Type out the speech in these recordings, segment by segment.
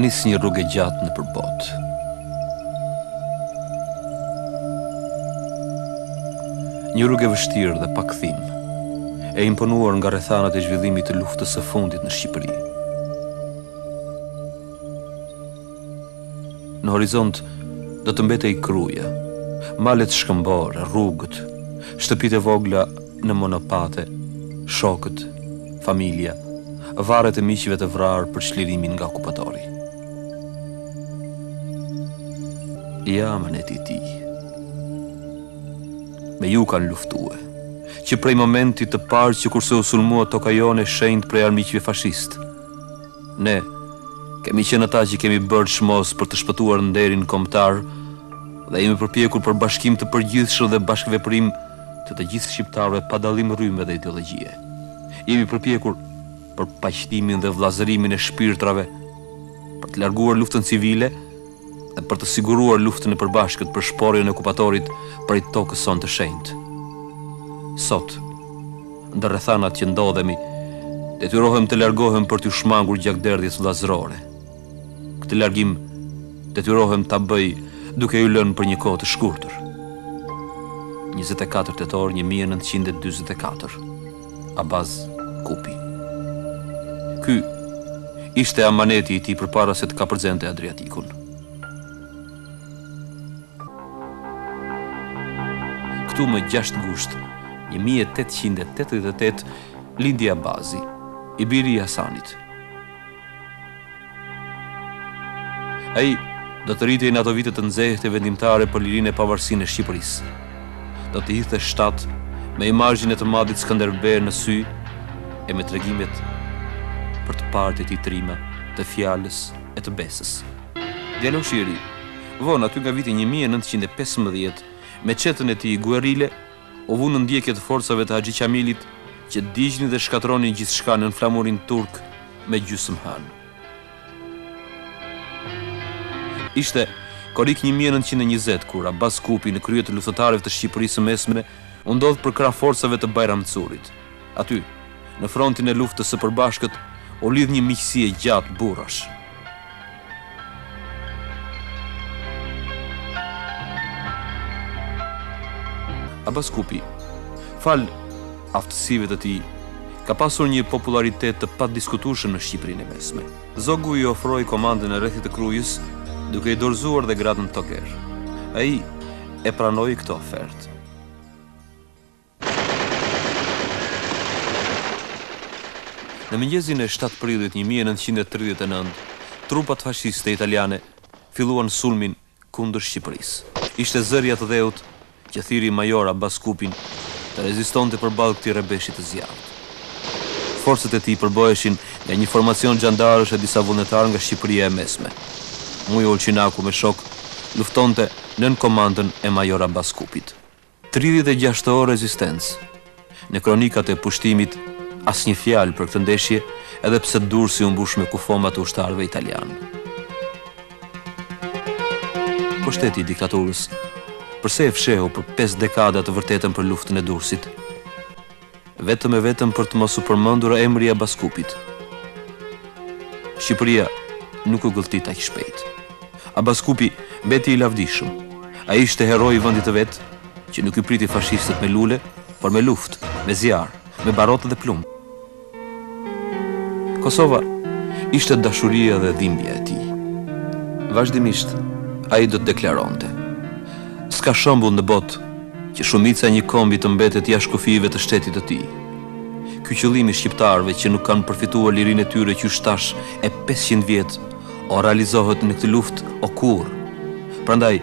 nis një rrugë gjatë në përbot. Një rrugë e vështirë dhe pa kthim, e imponuar nga rrethanat e zhvillimit të luftës së fundit në Shqipëri. Në horizont do të mbetej Kruja, malet shkëmbore, rrugët, shtëpitë e vogla në monopate, shokët, familja, varret e miqve të vrarë për çlirimin nga okupatori. Ja amaneti i tij. Me ju kanë luftue, që prej momentit të parë që kurse u sulmua toka jone shenjtë prej armiqve fashist. Ne kemi qenë ata që kemi bërë çmos për të shpëtuar nderin kombëtar dhe jemi përpjekur për bashkim të përgjithshëm dhe bashkëveprim të gjithë shqiptarëve pa dallim rrymë dhe ideologjie. Jemi përpjekur për paqëtimin dhe vllazërimin e shpirtrave, për të larguar luftën civile dhe për të siguruar luftën e përbashkët për shporjen e okupatorit prej tokës sonë të shenjtë. Sot, ndër rrethanat që ndodhemi, detyrohem të largohem për t'u shmangur gjakderdhjes vllazërore. Këtë largim detyrohem ta bëj duke ju lënë për një kohë të shkurtër. 24 tetor 1944. Abaz Kupi. Ky ishte amaneti i tij përpara se të kapërcente Adriatikun. Këtu më 6 gusht 1888 lindi Abazi, i biri i Hasanit. Ai do të rritej në ato vite të nxehtë vendimtare për lirinë e pavarësinë e Shqipërisë. Do të hidhte shtat me imazhin e të madhit Skënderber në sy e me tregimet për të partë e tij trima, të fjalës e të besës. Djaloshi i ri, vonë aty nga viti 1915, me qetën e tij guerrile, u vu në ndjekje të forcave të Haxhi Qamilit që digjnin dhe shkatronin gjithçka në flamurin turk me gjysmë han. Ishte korik 1920 kur Abaz Kupi në krye të luftëtarëve të Shqipërisë së Mesme u ndodh për krah forcave të Bajramcurit. Aty, në frontin e luftës së përbashkët, u lidh një miqësi e gjatë burrash. Abaz Kupi, fal aftësive të tij, ka pasur një popularitet të padiskutueshëm në Shqipërinë e Mesme. Zogu i ofroi komandën e rrethit të Krujës, duke i dorëzuar dhe gradën toker. Ai e pranoi këtë ofertë. Në mëngjesin e 7 prillit 1939, trupat fashiste italiane filluan sulmin kundër Shqipërisë. Ishte zëria të dheut që thiri major Abaz Kupin të rezistonte përballë këtij rrebeshit të zjarrt. Forcat e tij përboheshin nga një formacion xhandarësh e disa vullnetarë nga Shqipëria e Mesme. Mujo Olçinaku me shok luftonte nën komandën e major Abaz Kupit. 36 orë rezistencë. Në kronikat e pushtimit asnjë fjalë për këtë ndeshje, edhe pse Durrësi u mbush me kufoma të ushtarëve italianë. Pushteti i diktaturës përse e fshehu për 5 dekada të vërtetën për luftën e Durrësit? Vetëm e vetëm për të mos u përmendur emri i Abaz Kupit. Shqipëria nuk u gëlltit aq shpejt. Abaz Kupi mbeti i lavdishëm. Ai ishte heroi i vendit të vet, që nuk i priti fashistët me lule, por me luftë, me zjarr, me barotë dhe plumb. Kosova ishte dashuria dhe dhimbja e tij. Vazhdimisht ai do të deklaronte: s'ka shembull në botë që shumica e një kombi të mbetet jashtë kufive të shtetit të tij. Ky qëllim i shqiptarëve që nuk kanë përfituar lirinë e tyre qysh tash e 500 vjet, o realizohet në këtë luftë o kurrë. Prandaj,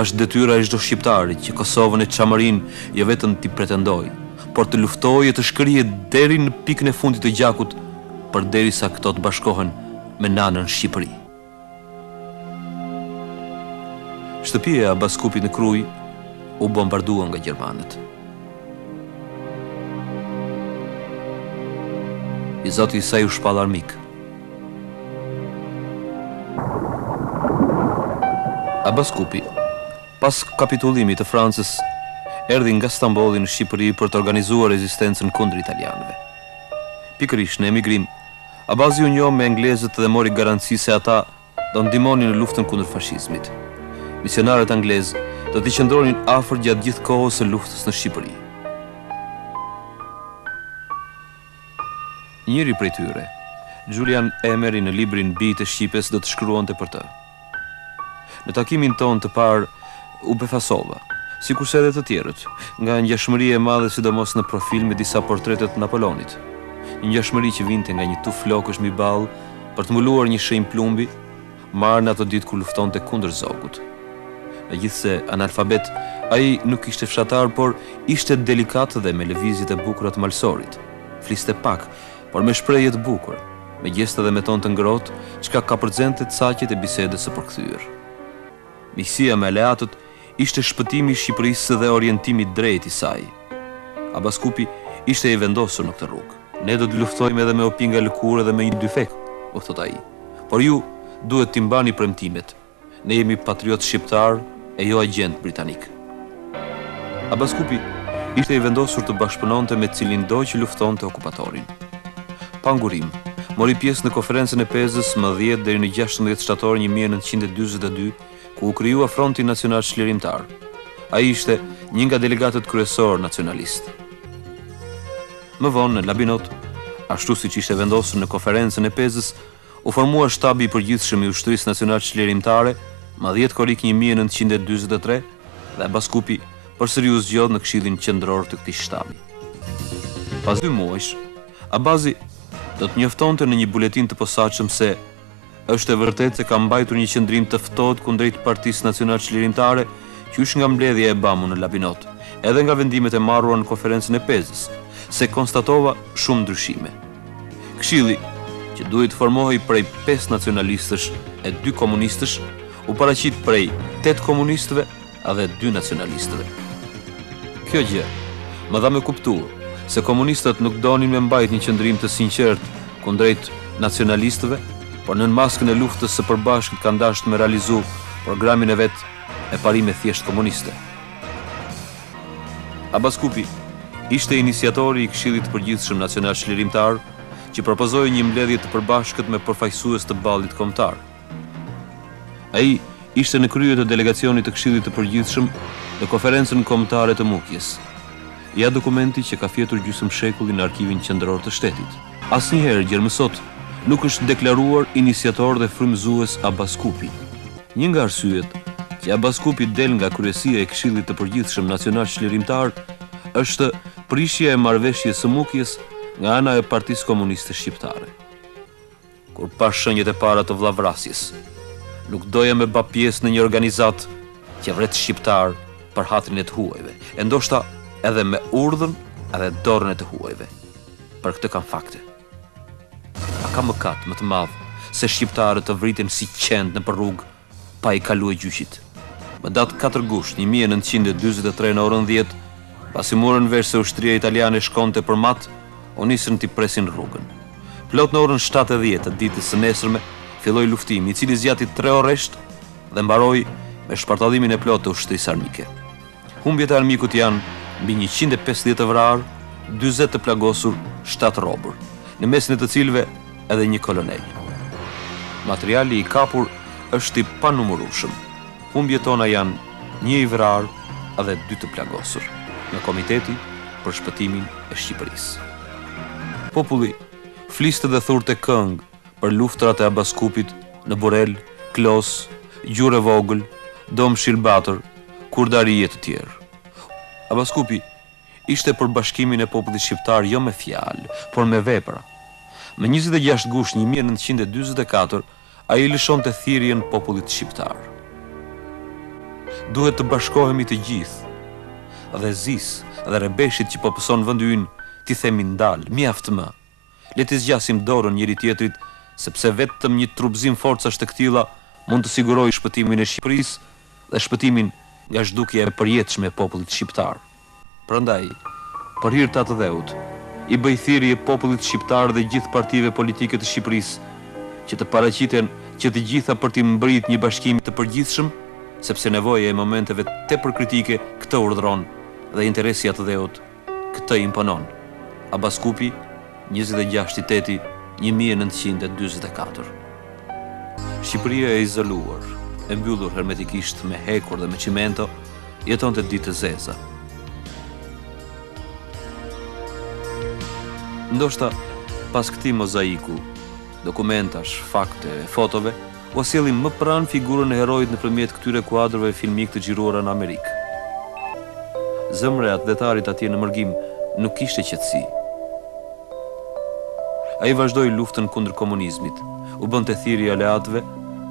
është detyra e çdo shqiptari që Kosovën e Çamarin jo vetëm t'i pretendojë, por të luftojë e të shkrihet deri në pikën e fundit të gjakut, përderisa këto të bashkohen me nanën Shqipëri. Shtëpia e Abaz Kupit në Krujë u bombardua nga gjermanët. I zoti i saj u shpall armik. Abaz Kupi, pas kapitullimit të Francës, erdhi nga Stambolli në Shqipëri për të organizuar rezistencën kundër italianëve. Pikërisht në emigrim, Abazi u njoh me anglezët dhe mori garanci se ata do ndihmonin në luftën kundër fashizmit. Misionarët anglezë do t'i qëndronin afër gjatë gjithë kohës së luftës në Shqipëri. Njëri prej tyre, Julian Emery, në librin Bijtë e Shqipes do të shkruante për të. Në takimin ton të parë u befasova, sikurse edhe të tjerët, nga ngjashmëria e madhe sidomos në profil me disa portrete të Napoleonit. Një ngjashmëri që vinte nga një tuf flokësh mbi ball për të mbuluar një shenjë plumbi, marrë në ato ditë kur luftonte kundër zogut. Megjithse analfabet, ai nuk ishte fshatar, por ishte delikat dhe me lëvizjet e bukura të malsorit. Fliste pak, por me shprehje të bukur, me gjeste dhe me ton të ngrohtë, çka kapërcente të saqet e bisedës së përkthyer. Miqësia me aleatët ishte shpëtimi i Shqipërisë dhe orientimi drejt i saj. Abaskupi ishte i vendosur në këtë rrugë. Ne do të luftojmë edhe me opinga lëkurë dhe me një dyfek, u thot ai. Por ju duhet t'i mbani premtimet. Ne jemi patriot shqiptar e jo agent britanik. Abaskupi ishte i vendosur të bashkëpunonte me cilin do që luftonte okupatorin. Pa ngurim, mori pjesë në konferencën e Pezës më 10 deri në 16 shtator 1942, ku u krijua Fronti Nacional Çlirimtar. Ai ishte një nga delegatët kryesor nacionalist. Më vonë në Labinot, ashtu siç ishte vendosur në konferencën e Pezës, u formua shtabi i përgjithshëm i Ushtrisë Nacionale Çlirimtare më 10 korrik 1943 dhe Abaskupi përsëri u zgjodh në Këshillin Qendror të këtij shtabi. Pas 2 muajsh, Abazi do të njoftonte në një buletin të posaçëm se është e vërtetë se ka mbajtur një qendrim të ftohtë kundrejt Partisë Nacionale Çlirimtare, qysh nga mbledhja e Bamu në Labinot, edhe nga vendimet e marrura në konferencën e Pezës, se konstatova shumë ndryshime. Këshilli, që duhet të formohej prej 5 nacionalistësh e 2 komunistësh, u paraqit prej 8 komunistëve edhe 2 nacionalistëve. Kjo gjë më dha me kuptu se komunistët nuk donin me mbajt një qëndrim të sinqert kundrejt nacionalistëve, por në maskën e luftës së përbashkët kanë dashur me realizu programin e vet e parime thjesht komuniste. Abaskupi ishte iniciatori i Këshillit të Përgjithshëm Nacional Çlirimtar, që propozoi një mbledhje të përbashkët me përfaqësues të ballit kombëtar. Ai ishte në krye të delegacionit të Këshillit të Përgjithshëm në konferencën kombëtare të Mukjes. Ja dokumenti që ka fjetur gjysmë shekulli në arkivin qendror të shtetit. Asnjëherë gjërmë sot nuk është deklaruar iniciator dhe frymëzues Abaskupi. Një nga arsyet që Abaskupi del nga kryesia e Këshillit të Përgjithshëm Nacional Çlirimtar është prishja e marrëveshjes së Mukjes nga ana e Partisë Komuniste Shqiptare. Kur pa shenjat e para të vllavrasjes, nuk doja me bë pjesë në një organizat që vret shqiptar për hatrin e të huajve, e ndoshta edhe me urdhën edhe dorën e të huajve. Për këtë kam fakte. A ka mëkat më të madh se shqiptarët të vriten si qend në rrugë pa i kaluar gjyqit. Më datë 4 gusht 1943 në orën 10, pasi morën vesh se ushtria italiane shkonte për mat, u nisën t'i presin rrugën. Plot në orën 7:10 të ditës së nesërme filloi luftimi, i cili zgjati 3 orë rresht dhe mbaroi me shpartallimin e plotë të ushtrisë armike. Humbjet e armikut janë mbi 150 të vrarë, 40 të plagosur, 7 robër, në mesin e të cilëve edhe një kolonel. Materiali i kapur është i panumërueshëm. Humbjet tona janë 1 i vrarë edhe 2 të plagosur në Komiteti për Shpëtimin e Shqipërisë. Populli fliste dhe thurte këngë për luftrat e Abaskupit në Borel, Klos, Gjurë Vogël, Dom Shilbatër, Kurdari e të tjerë. Abaskupi ishte për bashkimin e popullit shqiptar jo me fjalë, por me vepra. Me 26 gusht 1944, ai lëshonte thirrjen popullit shqiptar. Duhet të bashkohemi të gjithë, dhe zis dhe rebeshit që po pëson vendi ynë, ti themi ndal, mjaft më. Le të zgjasim dorën njëri tjetrit, sepse vetëm një trupzim forcash të këtilla mund të sigurojë shpëtimin e Shqipërisë dhe shpëtimin nga zhdukja e përjetshme e popullit shqiptar. Prandaj, për hir të atë dheut, i bëj thirrje popullit shqiptar dhe gjithë partive politike të Shqipërisë që të paraqiten që të gjitha për t'i mbrit një bashkim të përgjithshëm, sepse nevoja e momenteve tepër kritike këtë urdhëron dhe interesi atë dheut këtë imponon. Abaskupi, 26 teti 1944. Shqipëria e izoluar, e mbyllur hermetikisht me hekur dhe me qimento, jetonte ditë të zeza. Ndoshta, pas këtij mozaiku, dokumentash, fakte e fotove, u sjellim më pranë figurën e herojit nëpërmjet këtyre kuadrëve filmik të xhiruara në Amerikë. Zemra e atletarit atje në Mërgim nuk kishte qetësi. Ai vazhdoi luftën kundër komunizmit, u bënte thirrje aleatëve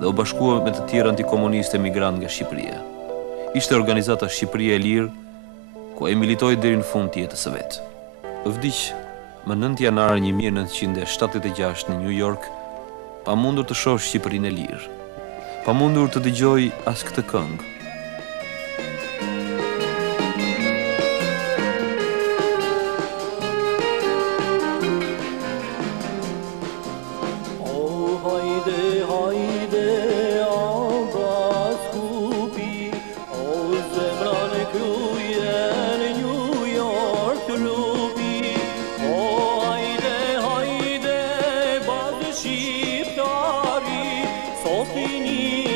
dhe u bashkua me të tjerë antikomunistë emigrant nga Shqipëria. Ishte organizata Shqipëria e Lirë, ku ai militoi deri në fund të jetës së vet. Vdiq më 9 janar 1976 në New York, pa mundur të shoh Shqipërinë e lirë, pa mundur të dëgjoj as këtë këngë. Shqiptari, sot i një